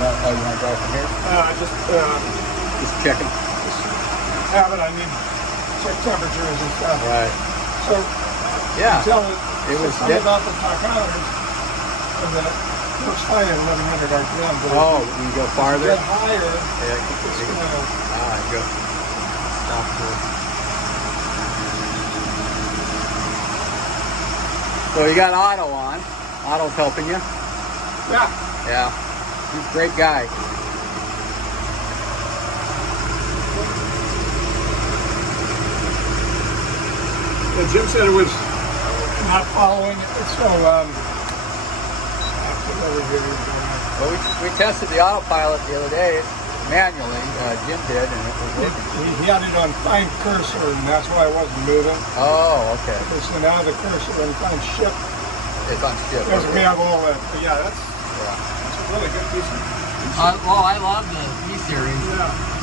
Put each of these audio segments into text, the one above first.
Oh, you want to drive from here? Just checking. Just have it. I need to check temperatures and stuff. Right. So, Yeah. tell It was something about the tachometers, and that it works fine at 1100 RPM. But Oh, you go farther? get higher, Yeah, it's going to... go. Stop for. So you got Otto on. Otto's helping you? Yeah. Yeah. He's a great guy. Yeah, Jim said it was not following it, so I'll put over here. Well, we tested the autopilot the other day manually. Jim did, and it was working. He had it on find cursor, and that's why it wasn't moving. Oh, okay. So now the cursor on find shift. It's on shift. Because we have all that. But yeah, that's Yeah. a really good piece of. Well, I love the E-Series. Yeah.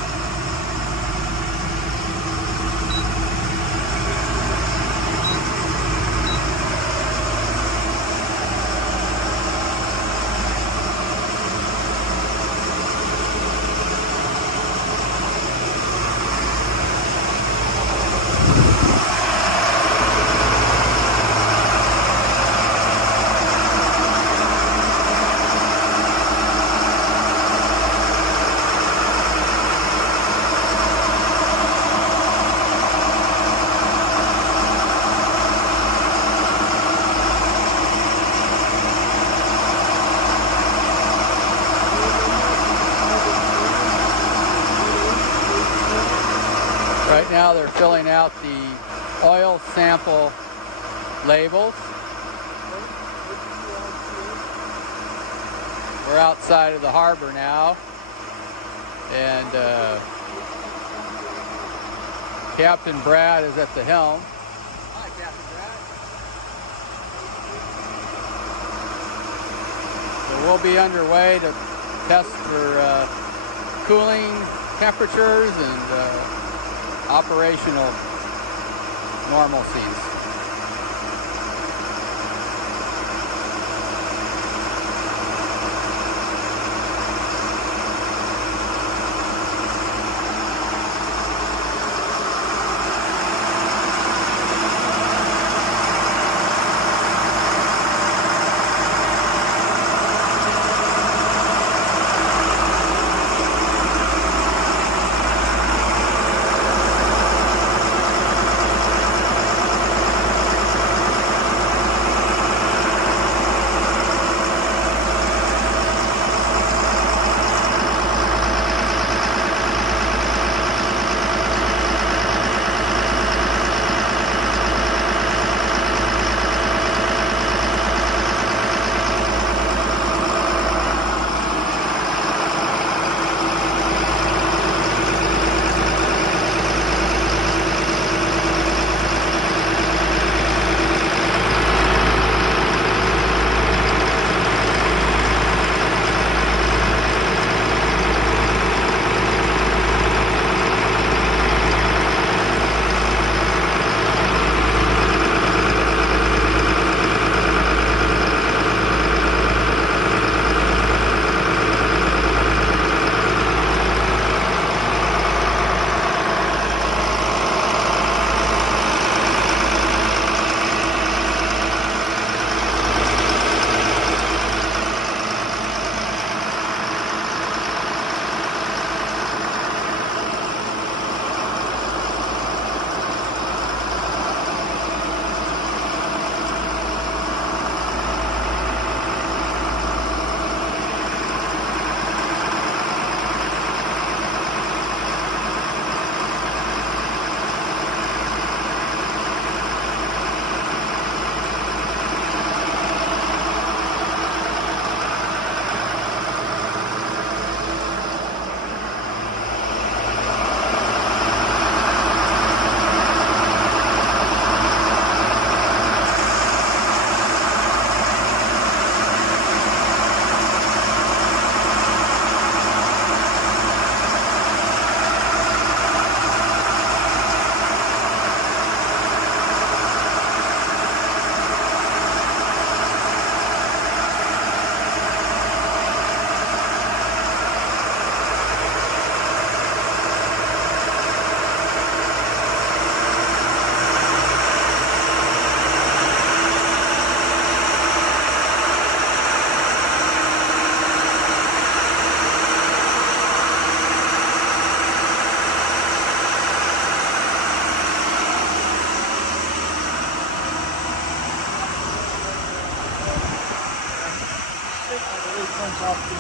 Right now they're filling out the oil sample labels. We're outside of the harbor now, and Captain Brad is at the helm. Hi, Captain Brad. So we'll be underway to test for cooling temperatures and operational normalcies.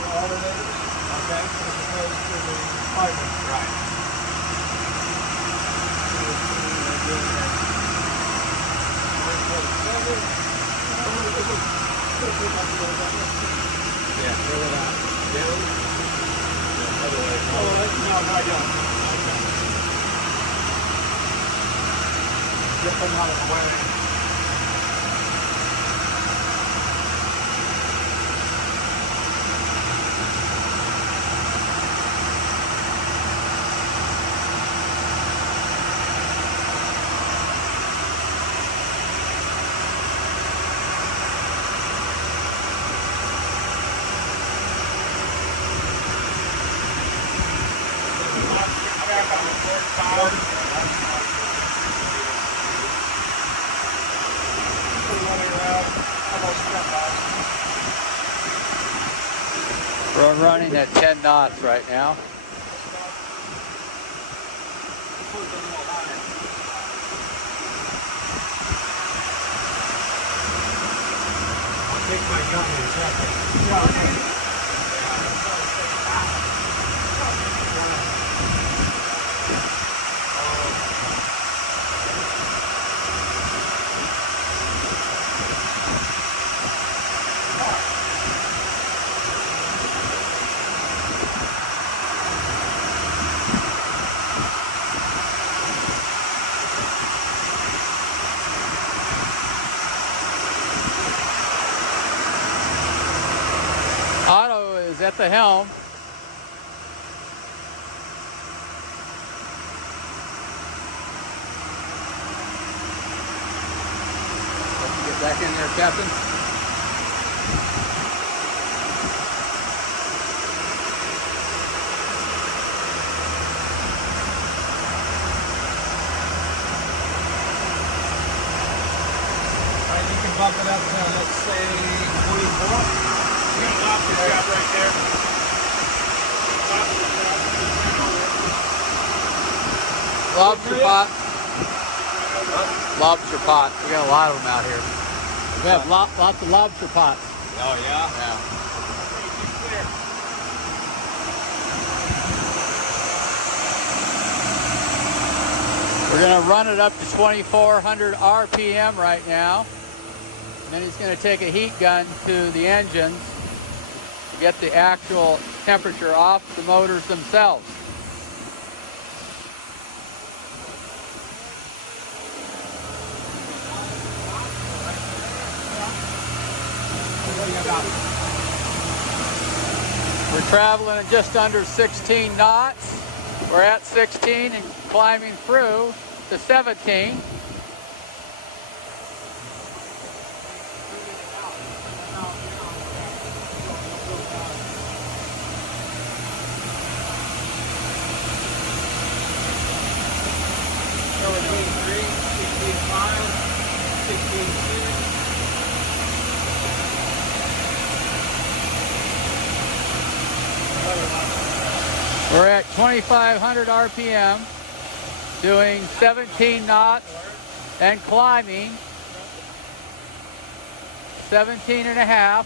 alternators. Okay. As opposed to the fiber. Right. Yeah, throw it out. Down? Other way. No, right down. Get them out of the way. We're running at 10 knots right now. I'll take my gun and check it. Otto is at the helm. Get back in there, Captain. You can bump it up to, let's say, 24. Lobster trap right there. Lobster pot. Lobster pot. We got a lot of them out here. We have lots of lobster pots. Oh, yeah? Yeah. We're going to run it up to 2,400 RPM right now. And then he's going to take a heat gun to the engines to get the actual temperature off the motors themselves. We're traveling at just under 16 knots. We're at 16 and climbing through to 17. So we're doing 3, 16.5, 16.2. We're at 2,500 RPM, doing 17 knots and climbing 17 and a half.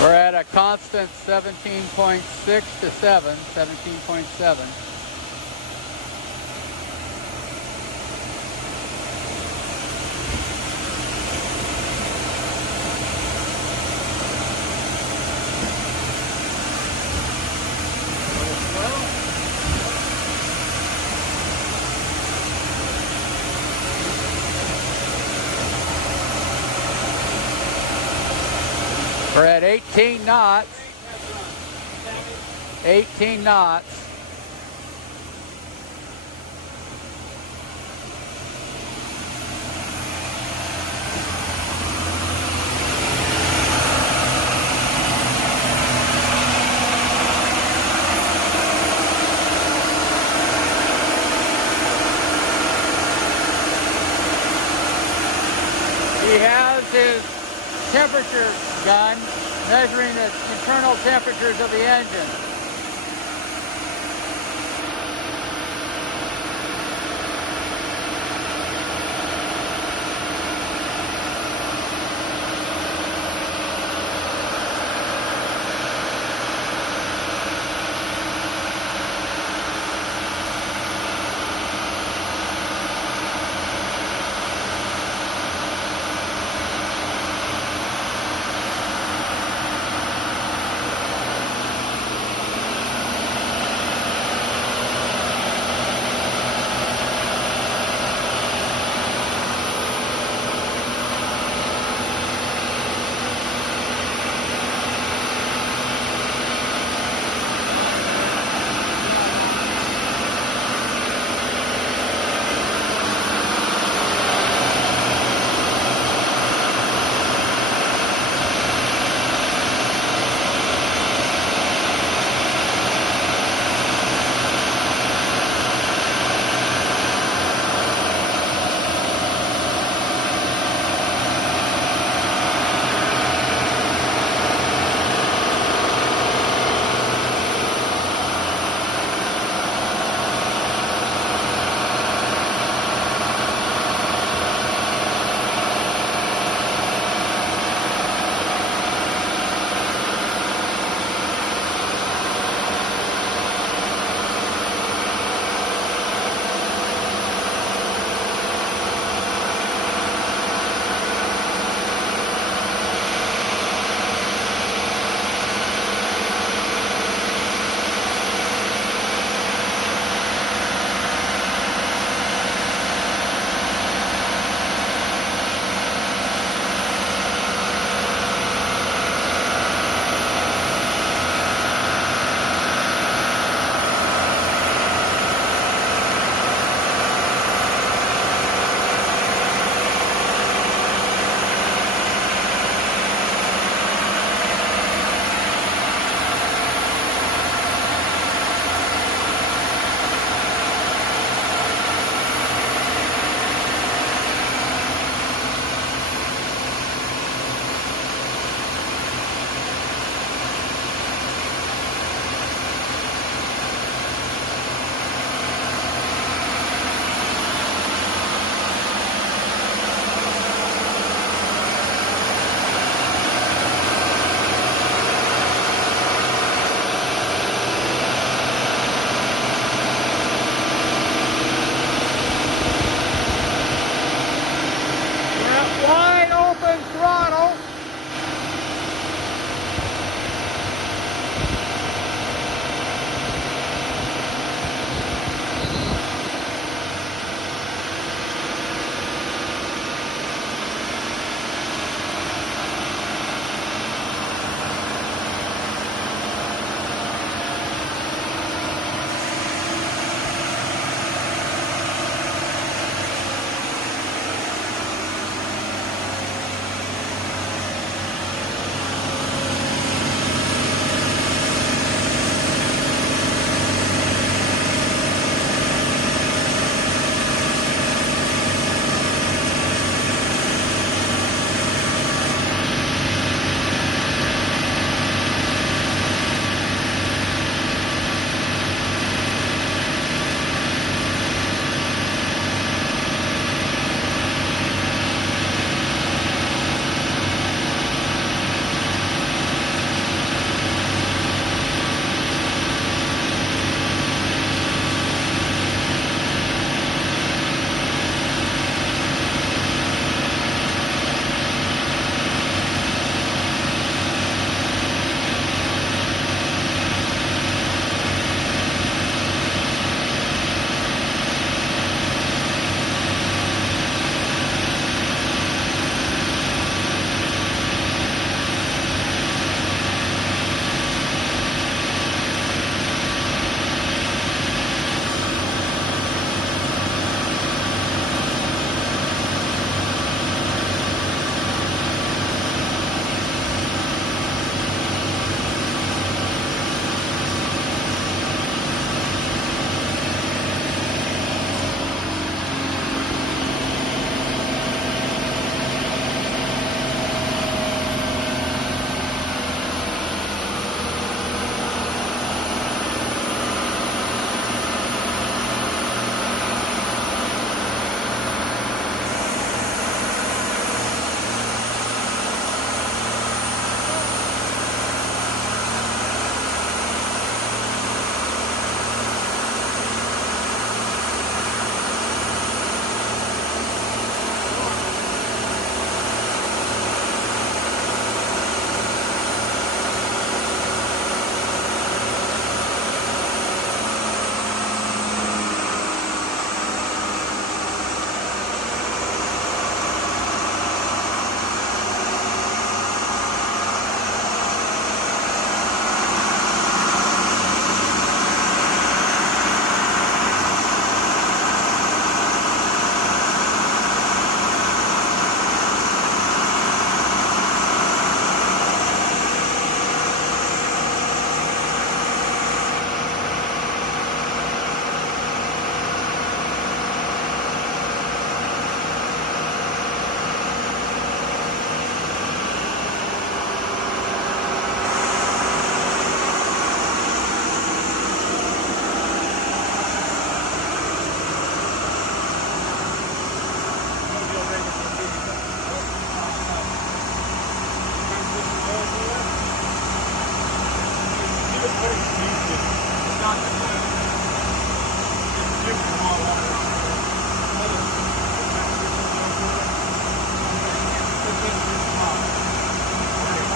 We're at a constant 17.6 to 7, 17.7. We're at 18 knots. 18 knots. temperature gun measuring the internal temperatures of the engine.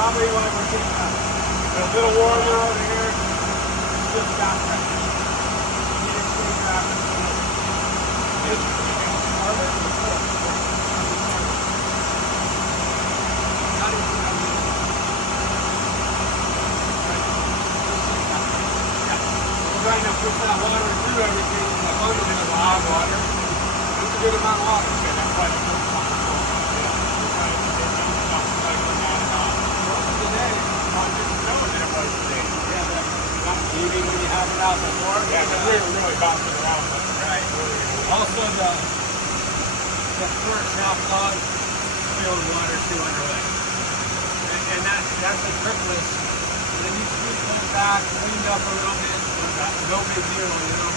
Probably why we're getting a little warmer over here. Just back pressure. Heat exchanger after the flow. It's harder than before. Not even that much. We're trying to push that water through everything in the fundament of the hot water. It's a good amount of water. So that's why the first one is going on. We're trying to get it off cycling on and on. Today, on this snow than it was today. Yeah, you mean when you have it out before? Yeah, because we were really bouncing around. But right. Also, the first half log filled water too underway. And that's a triplet. And then you scoot those back, cleaned up a little bit. No big deal, you know.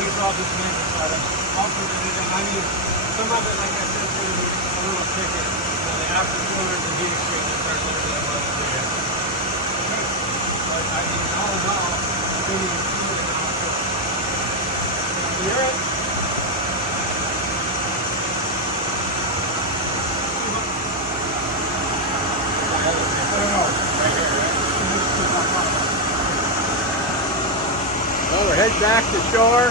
These all just maintenance items. Ultimately, and I mean, some of it, like I said, is going to be a little trickier. The after coolers and heat exchangers are a little bit of a bit. But I mean, all in all, I'm really good and all good. You hear it? I don't know. Right here, right? Well, we're heading back to shore.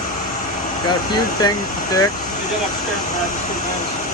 Got a few things to fix. You get upstairs, man.